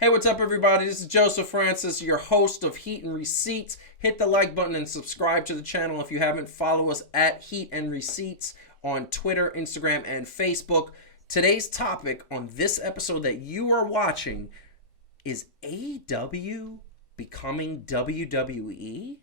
Hey, what's up, everybody? This is Joseph Francis, your host of Heat and Receipts. Hit the like button and subscribe to the channel if you haven't. Follow us at Heat and Receipts on Twitter, Instagram, and Facebook. Today's topic on this episode that you are watching is AEW becoming WWE?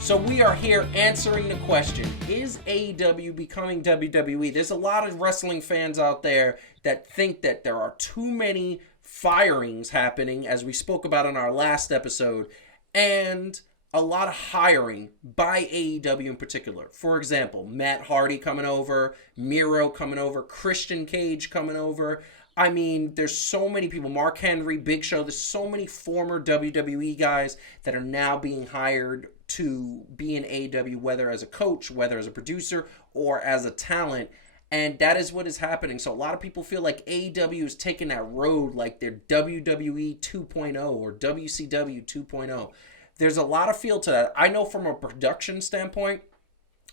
So we are here answering the question, is AEW becoming WWE? There's a lot of wrestling fans out there that think that there are too many firings happening, as we spoke about in our last episode, and a lot of hiring by AEW in particular. For example, Matt Hardy coming over, Miro coming over, Christian Cage coming over. I mean, there's so many people, Mark Henry, Big Show, there's so many former WWE guys that are now being hired to be in AEW, whether as a coach, whether as a producer, or as a talent. And that is what is happening. So a lot of people feel like AEW is taking that road like they're WWE 2.0 or WCW 2.0. There's a lot of feel to that. I know from a production standpoint,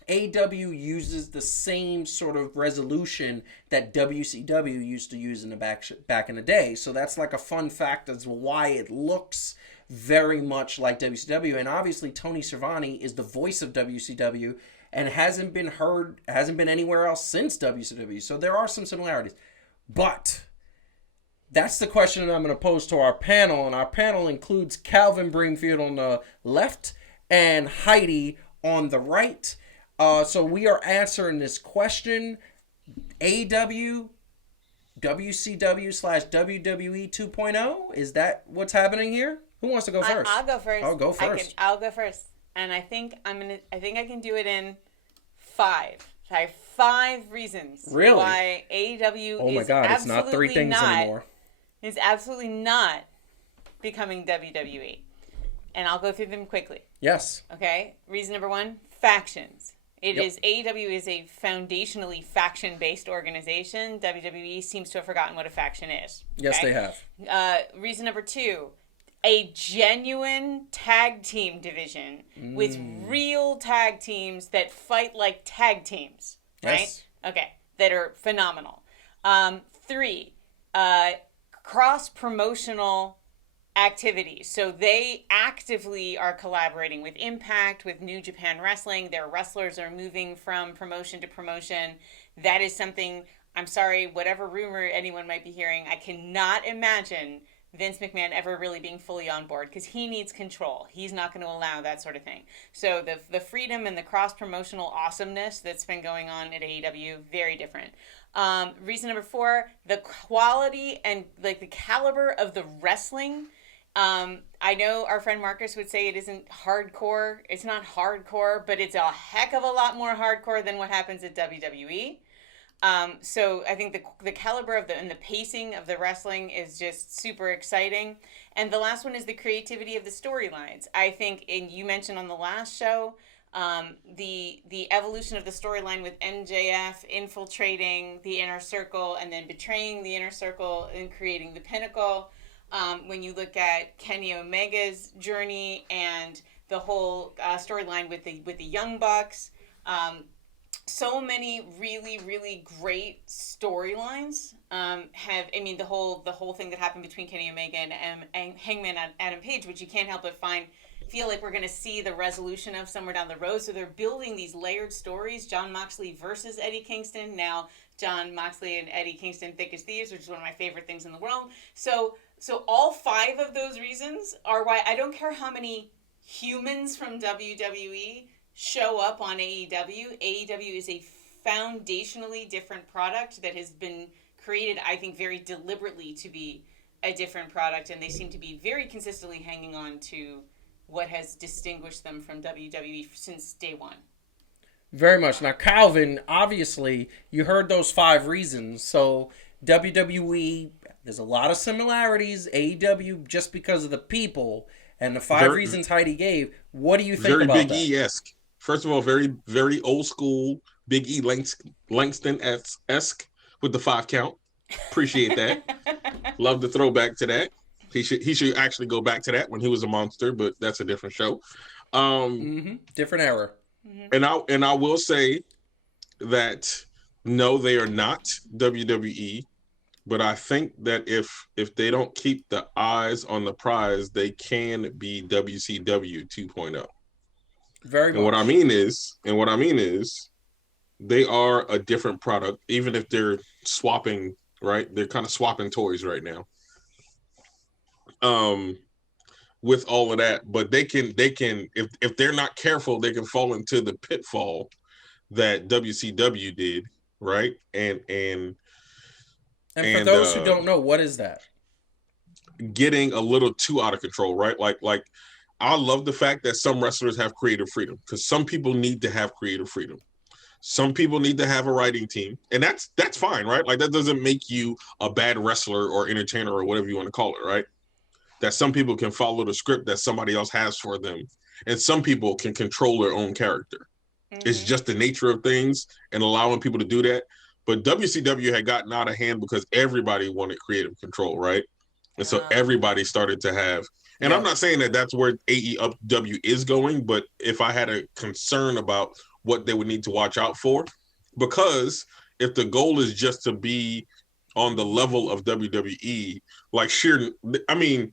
AEW uses the same sort of resolution that WCW used to use in the back in the day. So that's like a fun fact as to why it looks very much like WCW. And obviously Tony Schiavone is the voice of WCW and hasn't been anywhere else since WCW. So there are some similarities. But that's the question that I'm going to pose to our panel. And our panel includes Calvin Bringfield on the left and Heidi on the right. So we are answering this question. AEW, WCW / WWE 2.0. Is that what's happening here? Who wants to go first? I'll go first. I'll go first. I'll go first. And I think I can do it in 5. I have 5 reasons why AEW oh my God, it's not 3 things anymore. Is absolutely not becoming WWE. And I'll go through them quickly. Yes. Okay. Reason number 1, factions. AEW is a foundationally faction-based organization. WWE seems to have forgotten what a faction is. Okay? Yes, they have. Reason number 2, a genuine tag team division with real tag teams that fight like tag teams. Right? Yes. Okay. That are phenomenal. 3, cross-promotional activities. So they actively are collaborating with Impact, with New Japan Wrestling. Their wrestlers are moving from promotion to promotion. That is something, I'm sorry, whatever rumor anyone might be hearing, I cannot imagine Vince McMahon ever really being fully on board because he needs control. He's not going to allow that sort of thing. So the freedom and the cross-promotional awesomeness that's been going on at AEW, very different. Reason number 4, the quality and like the caliber of the wrestling. I know our friend Marcus would say it isn't hardcore. It's not hardcore, but it's a heck of a lot more hardcore than what happens at WWE. So I think the caliber of and the pacing of the wrestling is just super exciting. And the last one is the creativity of the storylines. I think, and you mentioned on the last show, the evolution of the storyline with MJF infiltrating the Inner Circle and then betraying the Inner Circle and creating the Pinnacle. When you look at Kenny Omega's journey and the whole storyline with the Young Bucks, so many really, really great storylines the whole thing that happened between Kenny Omega and Hangman Adam Page, which you can't help but feel like we're going to see the resolution of somewhere down the road. So they're building these layered stories. John Moxley versus Eddie Kingston. Now John Moxley and Eddie Kingston thick as thieves, which is one of my favorite things in the world. So all 5 of those reasons are why I don't care how many humans from WWE show up on AEW. AEW is a foundationally different product that has been created, I think, very deliberately to be a different product, and they seem to be very consistently hanging on to what has distinguished them from WWE since day one. Very much. Now, Calvin, obviously, you heard those 5 reasons. So, WWE, there's a lot of similarities. AEW, just because of the people and the five Very, reasons Heidi gave. What do you think very about Big that? E esque. First of all, very, very old school Big E Langston esque with the 5 count. Appreciate that. Love the throwback to that. He should actually go back to that when he was a monster, but that's a different show. Um, Different era. and I will say that no, they are not WWE. But I think that if they don't keep the eyes on the prize, they can be WCW 2.0. Very And what I much. mean is, they are a different product, even if they're swapping, right? They're kind of swapping toys right now. Um, with all of that, but they can if they're not careful, they can fall into the pitfall that WCW did, right? And for And those who don't know, what is that? getting a little too out of control, right? Like I love the fact that some wrestlers have creative freedom because some people need to have creative freedom. Some people need to have a writing team, and that's fine, right? Like that doesn't make you a bad wrestler or entertainer or whatever you want to call it, right? That some people can follow the script that somebody else has for them, and some people can control their own character. It's Mm-hmm. just the nature of things and allowing people to do that. But WCW had gotten out of hand because everybody wanted creative control, right? And so Uh, everybody started to have, and I'm Yeah. not saying that that's where AEW is going, but if I had a concern about what they would need to watch out for, because if the goal is just to be on the level of WWE, like sheer, I mean,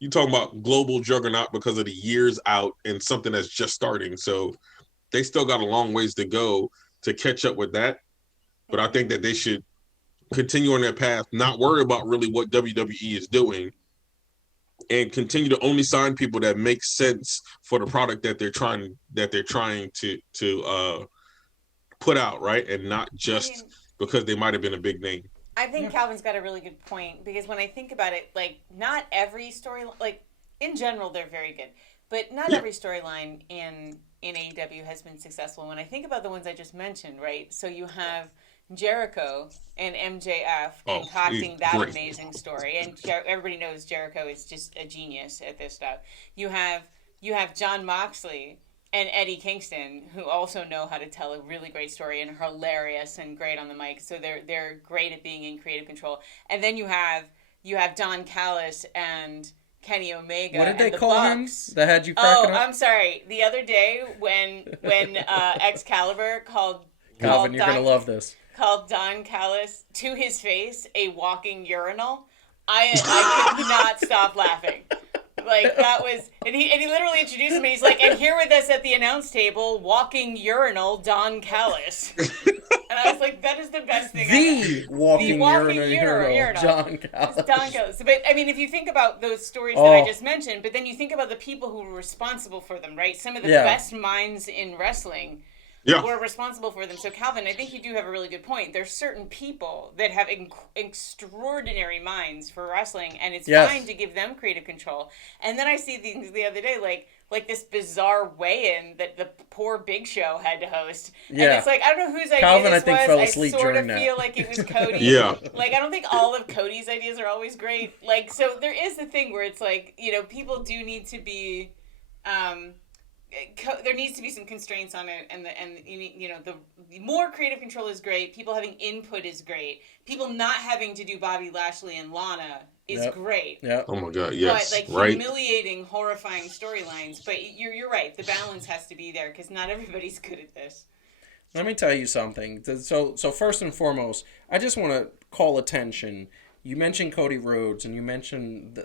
you talking about global juggernaut because of the years out and something that's just starting. So they still got a long ways to go to catch up with that. But I think that they should continue on their path, not worry about really what WWE is doing, and continue to only sign people that make sense for the product that they're trying to put out, right? And not I just mean, because they might have been a big name. I think Yeah. Calvin's got a really good point because when I think about it, like not every story, like in general, they're very good, but not Yeah. every storyline in AEW has been successful. When I think about the ones I just mentioned, right? So you have Jericho and MJF Oh, concocting that great. amazing story, and everybody knows Jericho is just a genius at this stuff. You have John Moxley and Eddie Kingston, who also know how to tell a really great story and are hilarious and great on the mic. So they're great at being in creative control. And then you have Don Callis and Kenny Omega What did they and the call him Bucks. that had you cracking Oh, up? I'm sorry. The other day when Excalibur Calvin, you're going to love this. called Don Callis to his face a walking urinal, I could not stop laughing. Like that was, and he literally introduced me. He's like, and here with us at the announce table, walking urinal, Don Callis. And I was like, that is the best thing. The walking urinal, John Callis. Don Callis. But I mean, if you think about those stories that I just mentioned, but then you think about the people who were responsible for them, right? Some of the best minds in wrestling Yeah. were responsible for them. So, Calvin, I think you do have a really good point. There's certain people that have extraordinary minds for wrestling, and it's fine to give them creative control. And then I see things the other day, like this bizarre weigh-in that the poor Big Show had to host. Yeah. And it's like, I don't know whose idea Calvin, this I think, was. fell asleep I sort during of that. feel like it was Cody. Yeah. Like, I don't think all of Cody's ideas are always great. Like, so there is the thing where it's like, you know, people do need to be... there needs to be some constraints on it, and the more creative control is great. People having input is great. People not having to do Bobby Lashley and Lana is great. Yeah. Oh my God. Yes. But like right. humiliating, horrifying storylines. But you're right. The balance has to be there because not everybody's good at this. Let me tell you something. So first and foremost, I just want to call attention. You mentioned Cody Rhodes, and you mentioned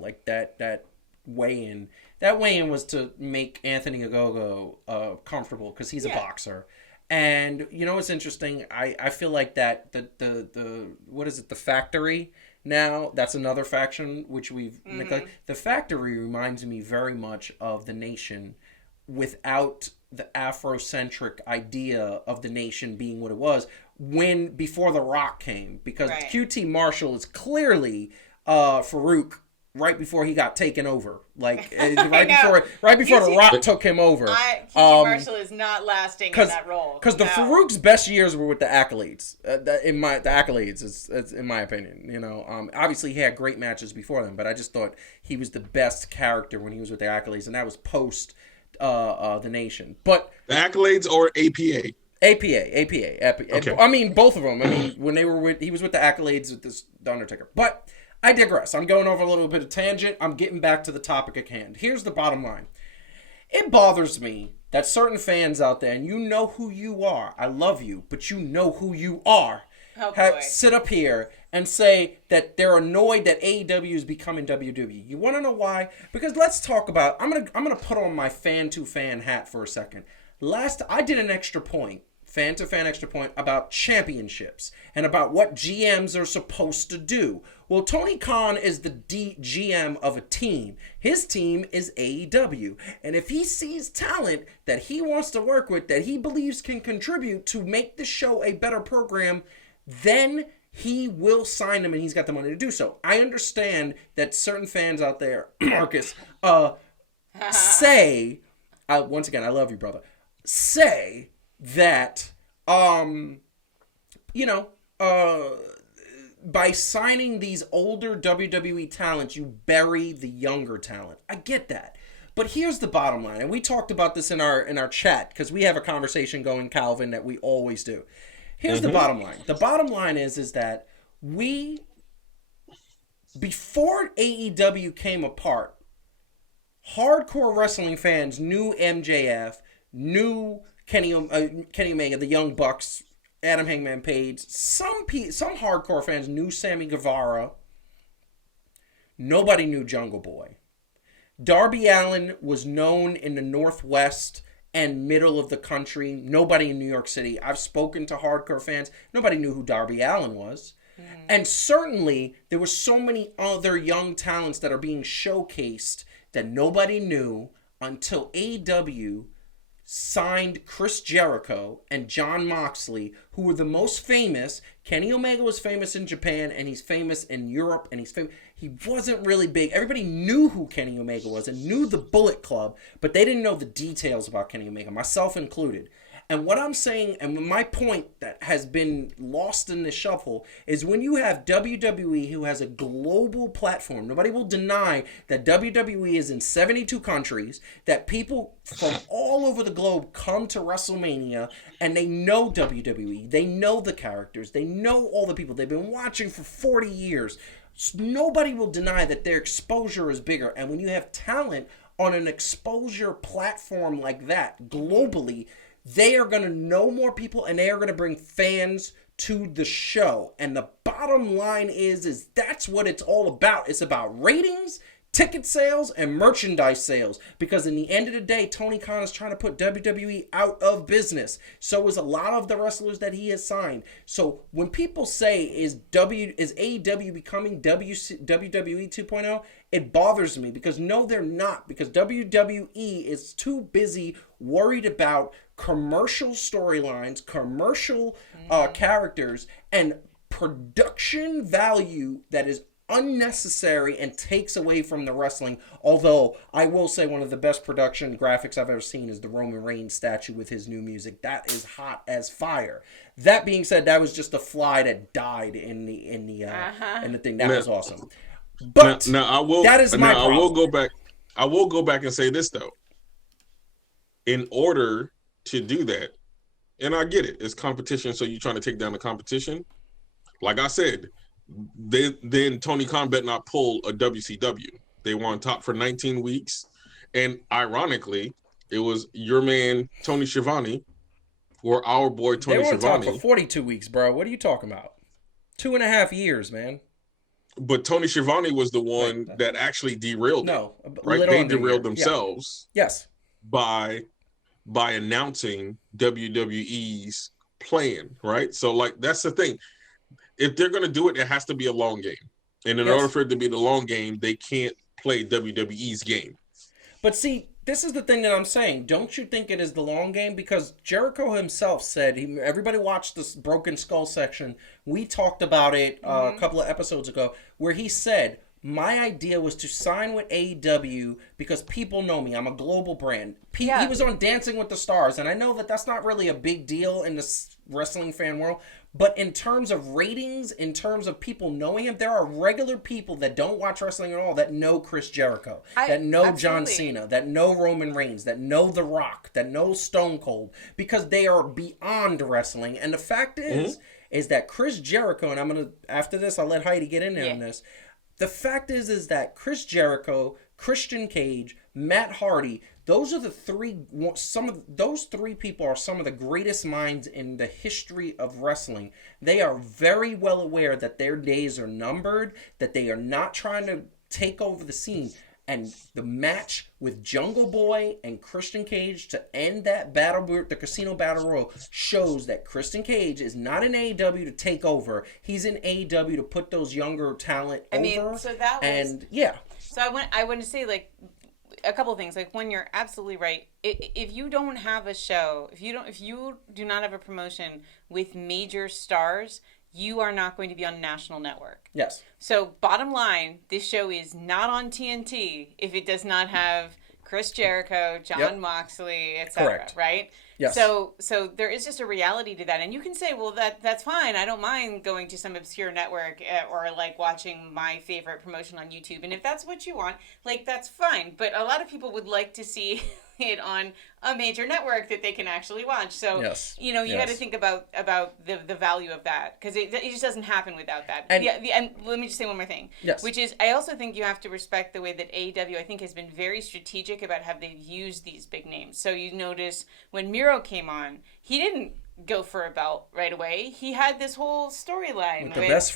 like that weigh-in. That weigh-in was to make Anthony Ogogo comfortable because he's a boxer. And you know what's interesting? I feel like that the what is it? The Factory now, that's another faction which we've neglected. The Factory reminds me very much of the Nation without the Afrocentric idea of the Nation being what it was before The Rock came, because QT Marshall is clearly Farouk right before he got taken over. Like know. right before The Rock took him over. QT Marshall is not lasting in that role. Because the Farouk's best years were with the Accolades. The Accolades is in my opinion. You know, obviously he had great matches before them, but I just thought he was the best character when he was with the Accolades, and that was post the Nation. But the Accolades or APA. APA. Okay. I mean, both of them. I mean, when he was with the Accolades with the Undertaker. But I digress. I'm going over a little bit of tangent. I'm getting back to the topic at hand. Here's the bottom line. It bothers me that certain fans out there, and you know who you are. I love you, but you know who you are. Sit up here and say that they're annoyed that AEW is becoming WWE. You want to know why? Because let's talk about. I'm gonna put on my fan to fan hat for a second. I did an extra point. Fan to fan extra point about championships and about what GMs are supposed to do. Well, Tony Khan is the GM of a team. His team is AEW. And if he sees talent that he wants to work with, that he believes can contribute to make the show a better program, then he will sign them and he's got the money to do so. I understand that certain fans out there, Marcus, say, once again, I love you, brother, say that, by signing these older WWE talents, you bury the younger talent. I get that. But here's the bottom line, and we talked about this in our chat, because we have a conversation going, Calvin, that we always do. Here's the bottom line. The bottom line is that before AEW came apart, hardcore wrestling fans knew MJF, knew Kenny Omega, the Young Bucks, Adam Hangman Page. Some hardcore fans knew Sammy Guevara. Nobody knew Jungle Boy. Darby Allin was known in the Northwest and middle of the country. Nobody in New York City. I've spoken to hardcore fans. Nobody knew who Darby Allin was. And certainly, there were so many other young talents that are being showcased that nobody knew until AEW signed Chris Jericho and Jon Moxley, who were the most famous. Kenny Omega was famous in Japan, and he's famous in Europe, and he wasn't really big. Everybody knew who Kenny Omega was and knew the Bullet Club, but they didn't know the details about Kenny Omega, myself included. And what I'm saying, and my point that has been lost in the shuffle, is when you have WWE, who has a global platform, nobody will deny that WWE is in 72 countries, that people from all over the globe come to WrestleMania, and they know WWE, they know the characters, they know all the people, they've been watching for 40 years. Nobody will deny that their exposure is bigger. And when you have talent on an exposure platform like that, globally, they are going to know more people, and they are going to bring fans to the show. And the bottom line is that's what it's all about. It's about ratings, ticket sales, and merchandise sales. Because in the end of the day, Tony Khan is trying to put WWE out of business. So is a lot of the wrestlers that he has signed. So when people say, is AEW becoming WWE 2.0? It bothers me, because no, they're not. Because WWE is too busy worried about commercial storylines, commercial characters, and production value that is unnecessary and takes away from the wrestling. Although I will say one of the best production graphics I've ever seen is the Roman Reigns statue with his new music. That is hot as fire. That being said, that was just a fly that died in the thing. That was awesome. But that is my problem. I will go back and say this though. In order to do that, and I get it, it's competition, so you're trying to take down the competition. Like I said, then Tony Khan better not pull a WCW. They were on top for 19 weeks, and ironically, it was your man Tony Schiavone, or our boy Tony Schiavone. They were on top for 42 weeks, bro. What are you talking about? 2.5 years, man. But Tony Schiavone was the one that actually derailed it. Right? They derailed themselves. Yeah. Yes. By announcing WWE's plan, right? So, like, that's the thing. If they're going to do it, it has to be a long game. And in order for it to be the long game, they can't play WWE's game. But see, this is the thing that I'm saying. Don't you think it is the long game? Because Jericho himself said, everybody watched this Broken Skull section. We talked about it a couple of episodes ago, where he said, My idea was to sign with AEW because people know me. I'm a global brand. He was on Dancing with the Stars, and I know that that's not really a big deal in the wrestling fan world. But in terms of ratings, in terms of people knowing him, there are regular people that don't watch wrestling at all that know Chris Jericho, that know John Cena, that know Roman Reigns, that know The Rock, that know Stone Cold, because they are beyond wrestling. And the fact is that Chris Jericho, and I'm going to, after this, I'll let Heidi get in there on this. The fact is that Chris Jericho, Christian Cage, Matt Hardy, those are the three. Those three people are some of the greatest minds in the history of wrestling. They are very well aware that their days are numbered, that they are not trying to take over the scene. And the match with Jungle Boy and Christian Cage to end that the Casino Battle Royal, shows that Christian Cage is not in AEW to take over. He's in AEW to put those younger talent over. So that was, So I want to say, like, a couple of things. Like, one, you're absolutely right. If you don't have a show, if you do not have a promotion with major stars, you are not going to be on a national network. Yes. So, bottom line, this show is not on TNT if it does not have Chris Jericho, John Moxley, etc. Right? Yes. So there is just a reality to that, and you can say, well, that's fine. I don't mind going to some obscure network or like watching my favorite promotion on YouTube, and if that's what you want, like, that's fine. But a lot of people would like to see it on a major network that they can actually watch. So you got to think about the value of that, because it just doesn't happen without that. And let me just say one more thing, which is, I also think you have to respect the way that AEW, I think, has been very strategic about how they've used these big names. So you notice when Miro came on, he didn't go for a belt right away. He had this whole storyline with the best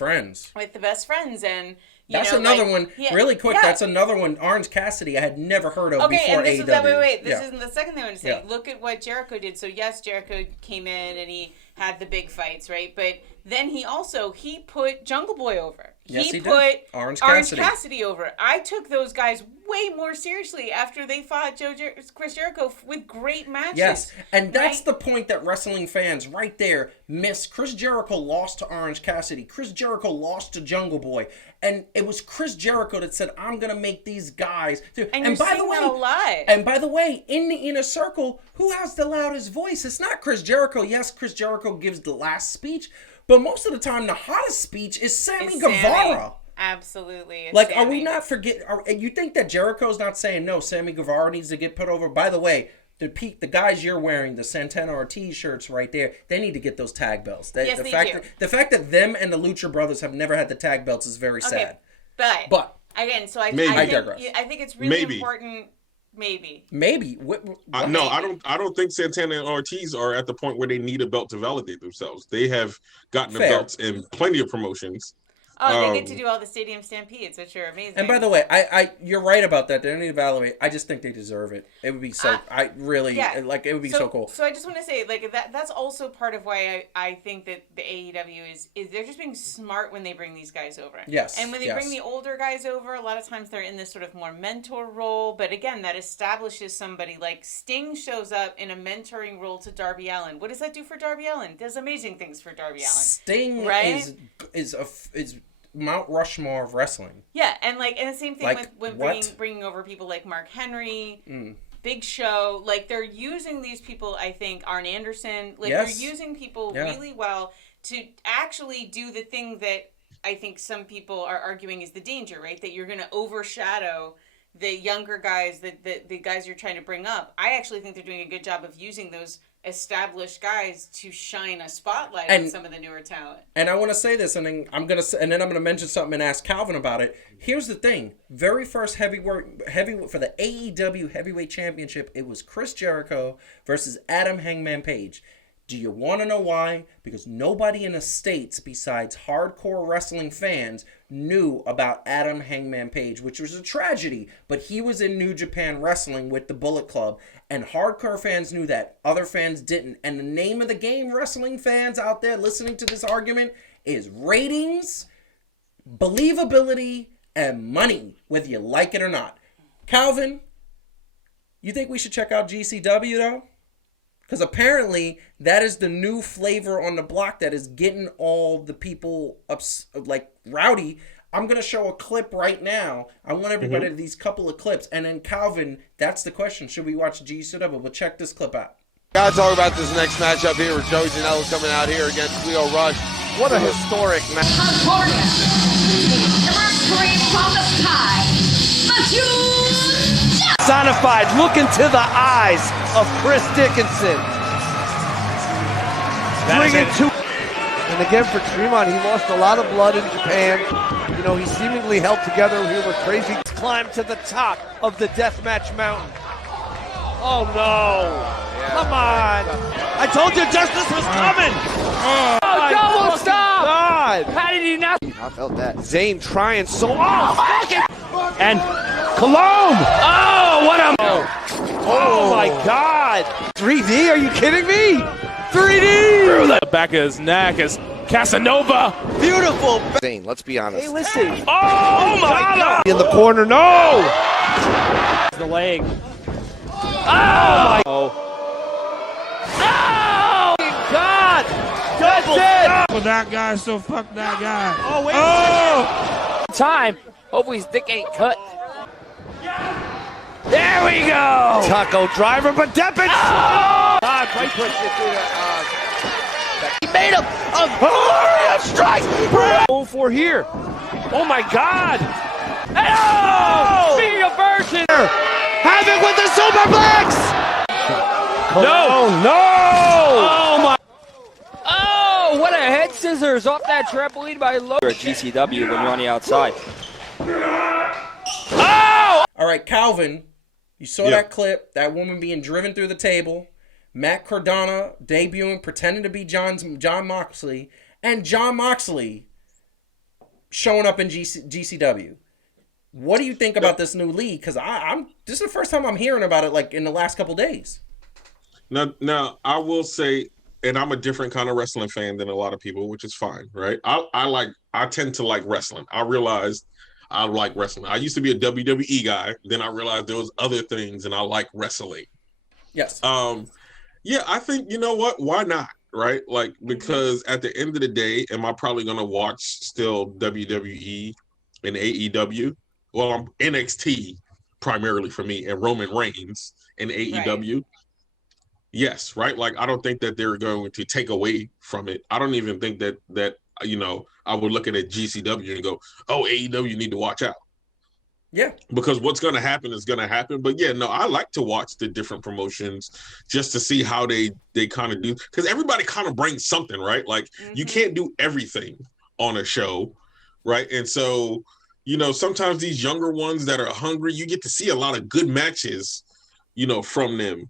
friends. And that's another one, really quick. That's another one. Orange Cassidy, I had never heard of before AEW. This isn't the second thing I want to say. Look at what Jericho did. So yes, Jericho came in and he had the big fights, right? But then he put Jungle Boy over. He put Orange Cassidy over. I took those guys way more seriously after they fought Chris Jericho with great matches. Yes, and that's the point that wrestling fans right there miss. Chris Jericho lost to Orange Cassidy. Chris Jericho lost to Jungle Boy. And it was Chris Jericho that said, I'm going to make these guys. And by the way, a lot. And by the way, in the inner circle, who has the loudest voice? It's not Chris Jericho. Yes, Chris Jericho gives the last speech. But most of the time, the hottest speech is Sammy Guevara. Absolutely. Like, Sammy. Are we not you think that Jericho's not saying, no, Sammy Guevara needs to get put over? By the way, the guys you're wearing, the Santana Ortiz shirts right there, they need to get those tag belts. The fact that them and the Lucha Brothers have never had the tag belts is very sad. But again, so I think it's really important. Maybe. No, I don't think Santana and Ortiz are at the point where they need a belt to validate themselves. They have gotten the belts in plenty of promotions. Oh, they get to do all the stadium stampedes, which are amazing. And by the way, you're right about that. They don't need to validate. I just think they deserve it. It would be so. It would be so cool. So I just want to say, like, that's also part of why I think that the AEW is they're just being smart when they bring these guys over. Yes. And when they bring the older guys over, a lot of times they're in this sort of more mentor role. But again, that establishes somebody. Like, Sting shows up in a mentoring role to Darby Allin. What does that do for Darby Allin? It does amazing things for Darby Allin. Sting is Mount Rushmore of wrestling. Yeah, and the same thing with bringing over people like Mark Henry, Big Show. Like, they're using these people, I think, Arn Anderson. Like, they're using people really well to actually do the thing that I think some people are arguing is the danger, right? That you're going to overshadow the younger guys, the guys you're trying to bring up. I actually think they're doing a good job of using those established guys to shine a spotlight on some of the newer talent. And I want to say this, and then I'm gonna mention something and ask Calvin about it. Here's the thing: very first heavy for the AEW Heavyweight Championship, it was Chris Jericho versus Adam Hangman Page. Do you want to know why? Because nobody in the States besides hardcore wrestling fans knew about Adam Hangman Page, which was a tragedy. But he was in New Japan Wrestling with the Bullet Club, and hardcore fans knew that. Other fans didn't. And the name of the game, wrestling fans out there listening to this argument, is ratings, believability, and money, whether you like it or not. Calvin, you think we should check out GCW, though? Because apparently that is the new flavor on the block that is getting all the people rowdy. I'm going to show a clip right now. I want everybody to these couple of clips. And then, Calvin, that's the question. Should we watch GCW? But check this clip out. Gotta talk about this next matchup here with Joey Janela coming out here against Leo Rush. What a historic match. California, terrestrial from the sky, Matthew Personified, look into the eyes of Chris Dickinson. Bring it to. And again for Tremont, he lost a lot of blood in Japan. You know, he seemingly held together here with crazy. Climb to the top of the deathmatch mountain. Oh no! Come on! I told you justice was coming! Oh, double stop! God! How did he not? I felt that. Zayn trying so. And Cologne! Oh, what a. Oh my God! 3D? Are you kidding me? 3D! Through the back of his neck is Casanova. Beautiful. Zayn, let's be honest. Hey, listen. Oh my God! In the corner, no! The leg. Oh my. Oh. God! That's it! For that guy, so fuck that guy. Oh, wait. Oh! Time. Hopefully his dick ain't cut. There we go. Taco driver, but Deppin! Oh! God, right push it through that. He made him a glorious strike. Going for here. Oh my God! Oh! Speaking of version. Havoc with the superplex! No! Oh my! Oh, what a head scissors off that trampoline by Low. You're a GCW when you're on the outside. Oh! All right, Calvin, you saw that clip, that woman being driven through the table, Matt Cardona debuting, pretending to be John Moxley, and John Moxley showing up in GCW. What do you think about this new league? Because this is the first time I'm hearing about it, like in the last couple days. Now I will say, and I'm a different kind of wrestling fan than a lot of people, which is fine, right? I tend to like wrestling. I realized I like wrestling. I used to be a WWE guy, then I realized there was other things, and I like wrestling. Yes. Yeah, I think, you know what? Why not? Right? Like, because at the end of the day, am I probably going to watch still WWE and AEW? Well, NXT primarily for me, and Roman Reigns and AEW. Right. Yes, right? Like, I don't think that they're going to take away from it. I don't even think that you know, I would look at a GCW and go, oh, AEW, you need to watch out. Yeah. Because what's going to happen is going to happen. But yeah, no, I like to watch the different promotions just to see how they kind of do. Because everybody kind of brings something, right? Like, you can't do everything on a show, right? And so, you know, sometimes these younger ones that are hungry, you get to see a lot of good matches, you know, from them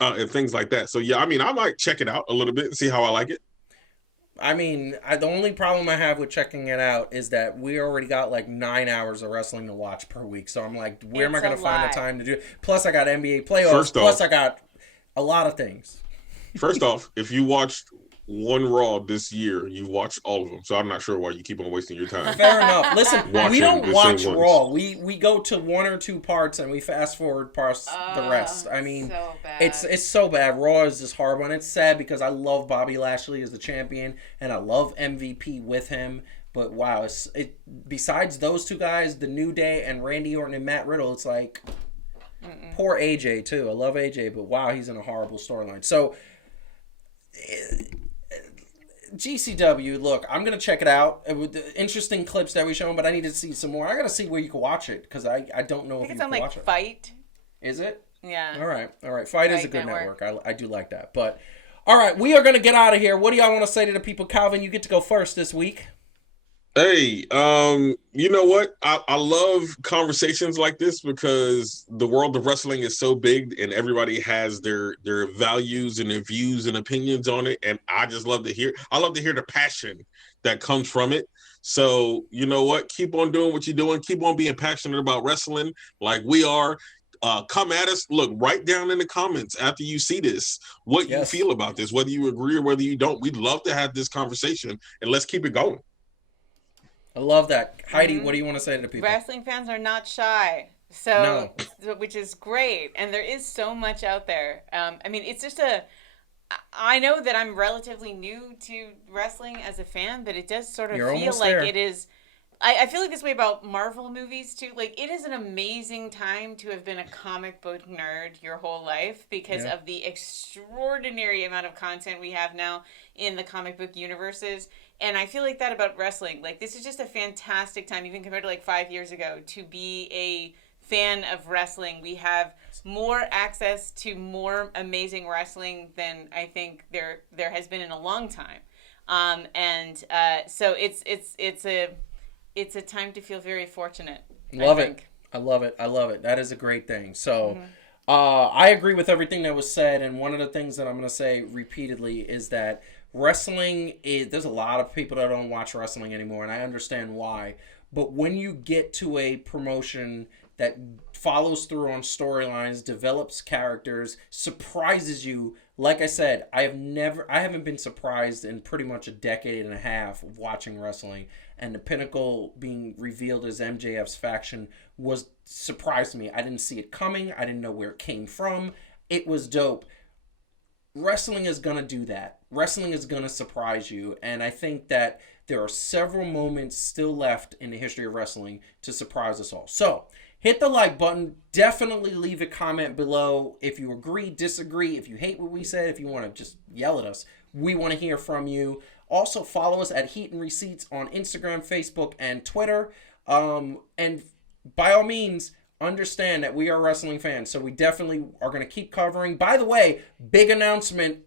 and things like that. So, yeah, I mean, I might check it out a little bit and see how I like it. I mean, the only problem I have with checking it out is that we already got like 9 hours of wrestling to watch per week. So I'm like, where am I going to find the time to do it? Plus, I got NBA playoffs. Plus, I got a lot of things. First off, if you watched one Raw this year, you watched all of them. So I'm not sure why you keep on wasting your time. Fair enough. Listen, we don't watch Raw. We go to one or two parts and we fast forward past the rest. I mean, so it's so bad. Raw is just horrible, and it's sad because I love Bobby Lashley as the champion and I love MVP with him. But wow, besides those two guys, The New Day and Randy Orton and Matt Riddle, it's like poor AJ too. I love AJ, but wow, he's in a horrible storyline. So GCW, look, I'm going to check it out. With the interesting clips that we shown, but I need to see some more. I got to see where you can watch it, because I don't know if you can watch it. It's on, like, Fight. Is it? Yeah. All right. Fight is a good network. I do like that. But, all right, we are going to get out of here. What do y'all want to say to the people? Calvin, you get to go first this week. Hey, you know what? I love conversations like this because the world of wrestling is so big and everybody has their values and their views and opinions on it. And I just love to hear the passion that comes from it. So, you know what? Keep on doing what you're doing. Keep on being passionate about wrestling like we are. Come at us. Look, write down in the comments after you see this what you feel about this, whether you agree or whether you don't. We'd love to have this conversation, and let's keep it going. I love that. Heidi, what do you want to say to the people? Wrestling fans are not shy, which is great. And there is so much out there. I mean, it's just I know that I'm relatively new to wrestling as a fan, but it does sort of feel like it is I feel like this way about Marvel movies too. Like, it is an amazing time to have been a comic book nerd your whole life because of the extraordinary amount of content we have now in the comic book universes. And I feel like that about wrestling. Like, this is just a fantastic time, even compared to like 5 years ago, to be a fan of wrestling. We have more access to more amazing wrestling than I think there has been in a long time. So it's a time to feel very fortunate. Love it. I love it. I love it. That is a great thing. So I agree with everything that was said. And one of the things that I'm going to say repeatedly is that wrestling there's a lot of people that don't watch wrestling anymore, and I understand why. But when you get to a promotion that follows through on storylines, develops characters, surprises you. Like I said, I haven't been surprised in pretty much a decade and a half of watching wrestling, and the Pinnacle being revealed as MJF's faction surprised me. I didn't see it coming. I didn't know where it came from. It was dope. Wrestling is going to do that. Wrestling is going to surprise you, and I think that there are several moments still left in the history of wrestling to surprise us all. So, hit the like button. Definitely leave a comment below if you agree, disagree, if you hate what we said, if you want to just yell at us. We want to hear from you. Also, follow us at Heat and Receipts on Instagram, Facebook, and Twitter. And by all means, understand that we are wrestling fans, so we definitely are going to keep covering. By the way, big announcement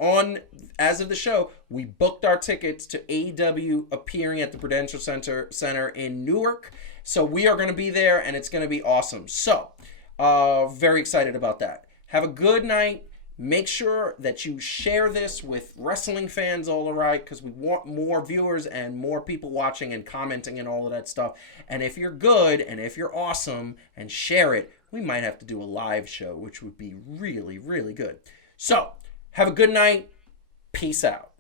as of the show, we booked our tickets to AEW appearing at the Prudential Center in Newark. So we are going to be there, and it's going to be awesome. So, very excited about that. Have a good night. Make sure that you share this with wrestling fans all around, because we want more viewers and more people watching and commenting and all of that stuff. And if you're good and if you're awesome and share it, we might have to do a live show, which would be really, really good. So, have a good night. Peace out.